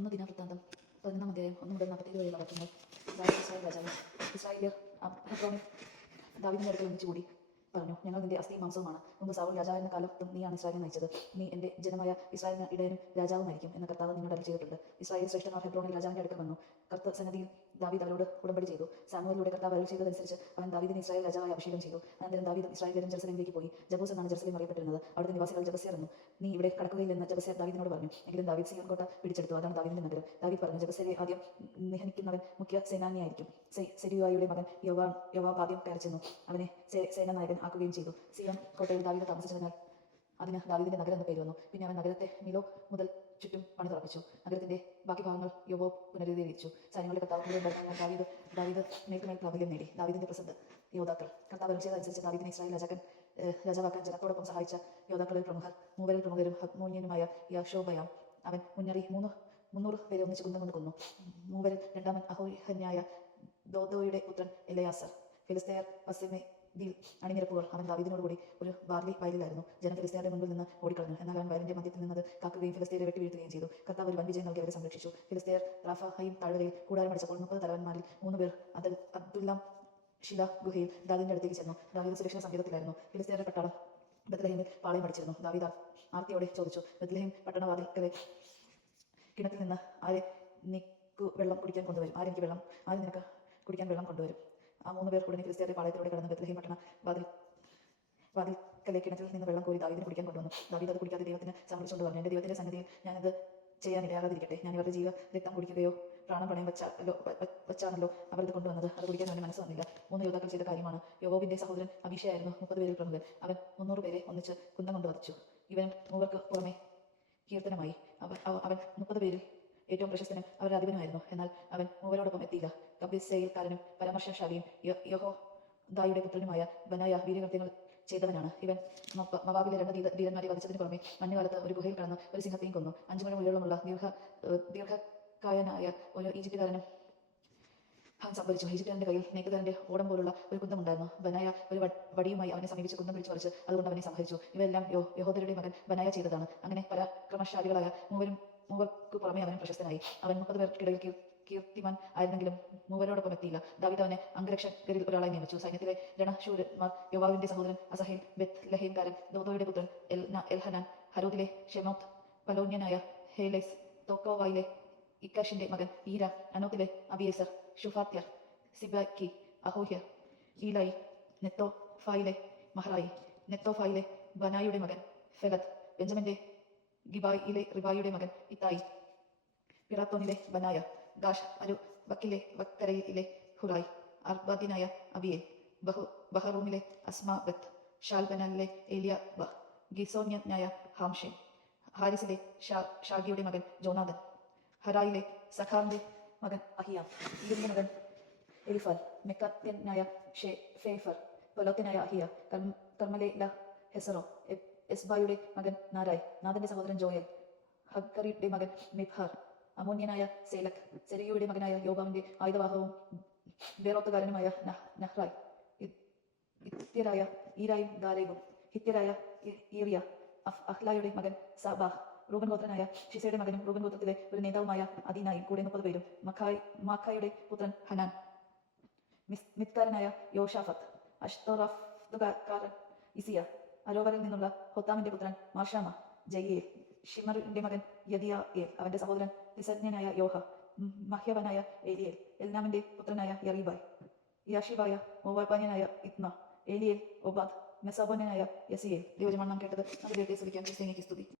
ഒന്ന് ദിനവൃത്താന്തം പതിനൊന്നാം അധ്യായം ഒന്ന് മുതൽ നാൽപ്പത്തേഴ് വരെയുള്ള വാക്യങ്ങൾ. ഇസ്രായേൽ രാജാവ് ഹെബ്രോണിൽ ദാവീദിന്റെ അടുക്കൽ ഒന്നിച്ചുകൂടി പറഞ്ഞു ഞങ്ങൾ നിന്റെ അസ്ഥി മാംസവുമാണ്. മുമ്പ് സാവൂൾ രാജാവെന്ന കാലത്തും നീയാണ് ഇസ്രായേലിനെ നയിച്ചത്. നീ എന്റെ ജനമായ ഇസ്രായേലിന് ഇടയനും രാജാവുമായിരിക്കും എന്ന് കർത്താവ് നിന്നോട് അരുളി ചെയ്തിട്ടുണ്ട് ഇസ്രായേൽ ശ്രേഷ്ഠനാർ ഹെബ്രോണിൽ രാജാവിന്റെ അടുക്കൽ വന്നു. കർത്ത സന്നദ്ധിയിൽ ദാവീദ് അവരോട് ഉടമ്പടി ചെയ്തു. സാമുവലിലൂടെ കർത്താവ് അരുളി ചെയ്തതനുസരിച്ച് അവൻ ദാവീദിനെ ഇസ്രായേൽ രാജാവായി അഭിഷേകം ചെയ്തു. അനന്തരം ദാവീദ് ഇസ്രായേലും ജെറുസലേമിലേക്ക് പോയി. ജബൂസ് എന്നാണ് ജെറുസലേം അറിയപ്പെട്ടിരുന്നത്. അവിടുത്തെ നിവാസികൾ ജബസ്യർ നീ ഇവിടെ കടക്കുകയില്ലെന്ന് ജബസ്യർ ദാവീദിനോട് പറഞ്ഞു എങ്കിലും ദാവീദ് സിയോൻ പിടിച്ചെടുത്തു. അതാണ് ദാവീദിന്റെ നഗരം. ദാവീദ് പറഞ്ഞു ജബസേരെ ആദ്യം നിഹനിക്കുന്നവൻ മുഖ്യ സേനാനിയായിരിക്കും. സെരിയുവായുടെ മകൻ യോവാ യോവാബ് ആദ്യം കയറിച്ചെന്നു അവനെ സേനാ നായകൻ ആക്കുകയും ചെയ്തു. സിയോൻ കോട്ടയിൽ ദാവീദ് താമസിച്ചതിനാൽ അതിന് ദാവീദിന്റെ നഗരം എന്ന പേര് വന്നു. പിന്നെ അവൻ നഗരത്തെ മിലോ മുതൽ ചുറ്റും പണി തുറപ്പിച്ചു നഗരത്തിന്റെ ബാക്കി ഭാഗങ്ങൾ യോവോ പുനരുദ്ധീകരിച്ചു സൈന്യങ്ങളുടെ കർത്താവിന്റെ ഭരണങ്ങൾ ദാവീദ് ദാവീദ് മേൽക്കുമേൽ പ്രാബല്യം നേടി. ദാവീദിന്റെ പ്രസിദ്ധ യോദ്ധാക്കൾ. കർത്താവ് അനുസരിച്ച് ദാവീദിനെ ഇസ്രായേൽ രാജാക്കൻ രാജാവാക്കാൻ ജനത്തോടൊപ്പം സഹായിച്ച യോദ്ധാക്കളിൽ പ്രമുഖർ മൂവരിൽ പ്രമുഖരും ഹഗ്മോന്യനുമായ യാഷോബയാം അവൻ മുന്നറി മൂന്ന് മുന്നൂറ് പേരെ ഒന്നിച്ച് കുന്തം കൊണ്ട് കൊന്നു. മൂവരിൽ രണ്ടാമൻ അഹോഹന്യായ ദോദോയുടെ പുത്രൻ എലയാസർ. ഫിലിസ്തയർ പശ്ചിമേ ദിൽ അണിനിരപ്പുകൾ അവൻ ദാവീദിനോടുകൂടി ഒരു ബാർലി വയലിലായിരുന്നു. ജനം ഫിലിസ്തീനയുടെ മുമ്പിൽ നിന്ന് ഓടിക്കളഞ്ഞു. എന്നാൽ അവൻ വയലിന്റെ മധ്യത്തിൽ നിന്നത് കാക്കുകയും ഫിലിസ്തീനെ വെട്ടി വീഴ്ത്തുകയും ചെയ്തു. കർത്താവ് ഒരു വൻ വിജയം നൽകി അവരെ സംരക്ഷിച്ചു. ഫിലിസ്തീർ റാഫഹയും താഴ്വരയിൽ കൂടാരം അടിച്ചപ്പോൾ മുപ്പത് തലവന്മാരിൽ മൂന്ന് പേർ അത് അബ്ദുല്ല ഷില ഗുഹയിൽ ദാവീദിന്റെ അടുത്തേക്ക് ചെന്നു. ദാവീദ് സുരക്ഷാ സംഗീതത്തിലായിരുന്നു ഫിലിസ്തീനയുടെ പട്ടാളം ബത്ലഹേമിൽ പാളയം അടിച്ചിരുന്നു. ദാവീദ് ആർത്തിയോടെ ചോദിച്ചു ബത്ലഹേം പട്ടണവാതിൽക്കലെ കിണറ്റിൽ നിന്ന് ആരെ നിനക്ക് വെള്ളം കുടിക്കാൻ കൊണ്ടുവരും? ആരെനിക്ക് വെള്ളം ആര് നിനക്ക് കുടിക്കാൻ വെള്ളം കൊണ്ടുവരും? ആ മൂന്ന് പേർ ഉടനെ ഫിലിസ്തീനയുടെ പാളയത്തിലൂടെ കടന്ന് ബത്ലഹേം പട്ടണ വാതിൽ വാതിൽക്കലെ കിണറ്റിൽ നിന്ന് വെള്ളം കോരി ദാവീദിനെ കുടിക്കാൻ കൊണ്ടുവന്നു. ദാവീദ് അത് കുടിക്കാതെ ദൈവത്തിന് സമ്മതിച്ചുകൊണ്ട് പറഞ്ഞു എന്റെ ദൈവത്തിന്റെ സന്നിധിയിൽ ഞാനത് ചെയ്യാൻ ഇടയാകാതിരിക്കട്ടെ. ഞാൻ ഇവരുടെ ജീവ രക്തം കുടിക്കുകയോ പ്രാണം പണയം വെച്ചാലോ വെച്ചാണല്ലോ അവരത് കൊണ്ടുവന്നത്. അത് കുടിക്കാൻ അവന്റെ മനസ്സ് വന്നില്ല. മൂന്ന് യോദ്ധാക്കൾ ചെയ്ത കാര്യമാണ്. യോബോബിന്റെ സഹോദരൻ അഭിഷയായിരുന്നു മുപ്പത് പേരിൽ പ്രമുഖൻ അവൻ മുന്നൂറ് പേരെ ഒന്നിച്ച് കുന്തം കൊണ്ട് വധിച്ചു. ഇവൻ മൂവർക്ക് പുറമെ കീർത്തനമായി. അവൻ അവ- അവൻ മുപ്പത് പേരിൽ ഏറ്റവും പ്രശസ്തനും അവരുടെ അധിപനുമായിരുന്നു. എന്നാൽ അവൻ മൂവരോടൊപ്പം എത്തിയില്ല. കബിസെയിൽക്കാരനും പരാമർശശാലിയും യ- യഹോ ദായുടെ പുത്രനുമായ ബനായ വീര്യകൃത്യങ്ങൾ ചെയ്തവനാണ്. ഇവൻ മവാബിലെ രണ്ട് ധീര- ധീരന്മാരെ വധിച്ചതിന് പുറമെ മഞ്ഞുകാലത്ത് ഒരു ഗുഹയിൽ കടന്ന് ഒരു സിംഹത്തെയും കൊന്നു. അഞ്ചു മുഴം ഉയരമുള്ള ദീർഘ ദീർഘകായനായ ഒരു ഈജിപ്തുകാരനും അവൻ സംഭരിച്ചു. ഈജിപ്തുകാരന്റെ കയ്യിൽ നെയ്ക്കുകാരന്റെ ഓടം പോലുള്ള ഒരു കുന്തമുണ്ടായിരുന്നു. ബനായ ഒരു വടിയുമായി അവനെ സമീപിച്ച് കുന്തം പിടിച്ചു പറിച്ച് അതുകൊണ്ട് അവനെ സംഹരിച്ചു. ഇവയെല്ലാം യോ യഹോദരുടെ മകൻ ബനായ ചെയ്തതാണ്. അങ്ങനെ പരാക്രമശാലികളായ മൂവരും മൂവർക്ക് പുറമെ അവൻ പ്രശസ്തനായി. അവൻ മുപ്പത് പേർക്കിടയിൽ കീർ- കീർത്തിമാൻ ആയിരുന്നെങ്കിലും മൂവരോടൊപ്പം എത്തിയില്ല. ദാവീദ് അവനെ അംഗരക്ഷകരിൽ ഒരാളായി നിയമിച്ചു. സൈന്യത്തിലെ രണശൂരന്മാർ യോവാവിന്റെ സഹോദരൻ അസഹേൽ ബെത്ത് ലഹീംകാരൻ ദോദോയുടെ പുത്രൻ എൽ എൽഹനാൻ ഹരോദിലെ ഷെമോത്ത് പലോന്യനായ ഹേലൈസ് തോക്കോവായിലെ ഇക്കാഷിന്റെ മകൻ ഈര അനോത്തിലെ അബിയേസർ ഷുഫാത്യർ സിബാക്കി അഹോഹ്യർ ഈലായി നെത്തോഫായിലെ മഹറായി നെത്തോഫായിലെ ബനായുടെ മകൻ ഫെലത്ത് ബെഞ്ചമിന്റെ ഗിബായിലെ റിബായിയുടെ മകൻ ഇത്തായി. പിറാത്തോനിലെ ബനായ ഗാഷ് അരു വക്കിലെ വക്തരയിലെ ഹുറായ്. അർബാദിനായ അബിയേൽ. ബഹു ബഹറൂമിലെ അസ്മാബത്ത് ഷാൽബനാലിലെ ഏലിയ ബ. ഗിസോന്യനായ ഹാംഷെ ഹാരിസിലെ ഷാ ഷാഗിയുടെ മകൻ ജോനാഥൻ. ഹറായിലെ സഖാറിന്റെ മകൻ അഹിയ. ഈരിന്റെ മകൻ എലിഫാൽ. മെക്കാത്യനായ ഷെ ഫേഫർ. പൊലോത്തനായ അഹിയ. കർമ്മ- കർമ്മലേല ഹെസറോ. എസ്ബായുടെ മകൻ നാരായ് നാഥന്റെ സഹോദരൻ ജോയൽ ഹക്കറിയുടെ മകൻ മിഫാർ അമോന്യനായ സേലക് സെരിയുടെ മകനായ യോബാവിന്റെ ആയുധവാഹവും വേറോത്തുകാരനുമായ നഹ്- നഹ്റായ് ഇത്യരായ ഈരായും ദാരേബും ഹിത്യരായ ഈറിയ അഹ്ലായുടെ മകൻ സബാഹ് റൂബൻ ഗോത്രനായ ഷിസയുടെ മകനും റൂബൻ ഗോത്രത്തിലെ ഒരു നേതാവുമായ അദീനായും കൂടെ മുപ്പത് പേരും മഖായ് മാഖായുടെ പുത്രൻ ഹനാൻ മിസ് മിത്കാരനായ യോഷാഫത്ത് അഷ്തോറാഫ്തുകാരൻ ഇസിയ അരോവറിൽ നിന്നുള്ള ഹൊത്താമിന്റെ പുത്രൻ മാർഷാമ ജയ്യേൽ ഷിമറിന്റെ മകൻ യദിയ എ അവന്റെ സഹോദരൻ നിസജ്ഞനായ യോഹ മഹ്യവനായ ഏലിയേൽ എൽനാമിന്റെ പുത്രനായ യറീബായ് യാഷിബായ മോവാപാനിയനായ ഇത്മ ഏലിയേൽ ഒബാദ് മെസാബോനായ യസിയേൽ. ദൈവജമാണ് നാം കേട്ടത്. നമ്മുടെ സ്തുതിക്കാം. ക്രിസ്തീനിക്ക് സ്തുതി.